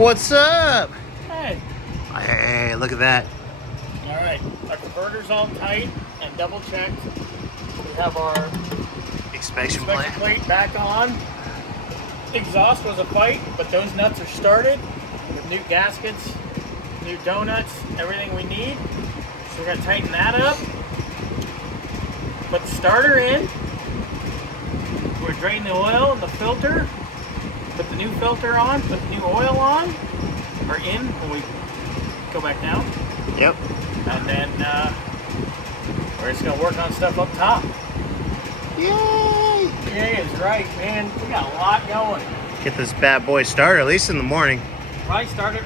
What's up? Hey. Hey, look at that. All right, our converter's all tight and double checked. We have our Inspection plate back on. Exhaust was a fight, but those nuts are started with new gaskets, new donuts, everything we need. So we're gonna tighten that up. Put the starter in. We're draining the oil and the filter. Put the new filter on. Put the new oil on. Or in when we go back down. Yep. And then we're just gonna work on stuff up top. Yay! Yay is right, man. We got a lot going. Get this bad boy started, at least in the morning. Probably start it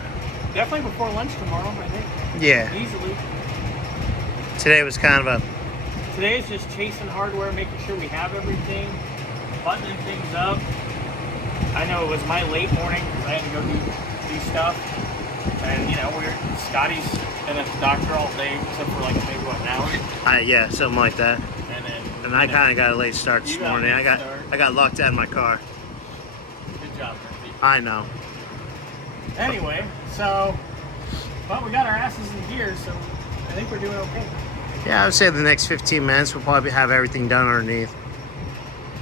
definitely before lunch tomorrow, I think. Yeah. Easily. Today was kind of Today is just chasing hardware, making sure we have everything, buttoning things up. I know it was my late morning because I had to go do stuff. And you know, Scotty's been at the doctor all day, except for like maybe what, an hour? yeah, something like that. And I kind of got a late start this morning. I got locked out in my car. Good job, Murphy. I know. Anyway, so, but we got our asses in gear, so I think we're doing okay. Yeah, I would say the next 15 minutes we'll probably have everything done underneath.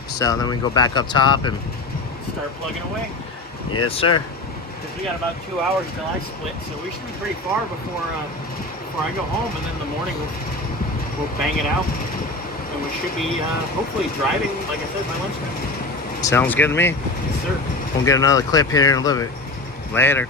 So then we can go back up top and start plugging away. Yes, sir. Because we got about 2 hours till I split, so we should be pretty far before I go home, and then in the morning we'll bang it out, and we should be hopefully driving, like I said, by lunchtime. Sounds good to me. Yes, sir. We'll get another clip here in a little bit. Later.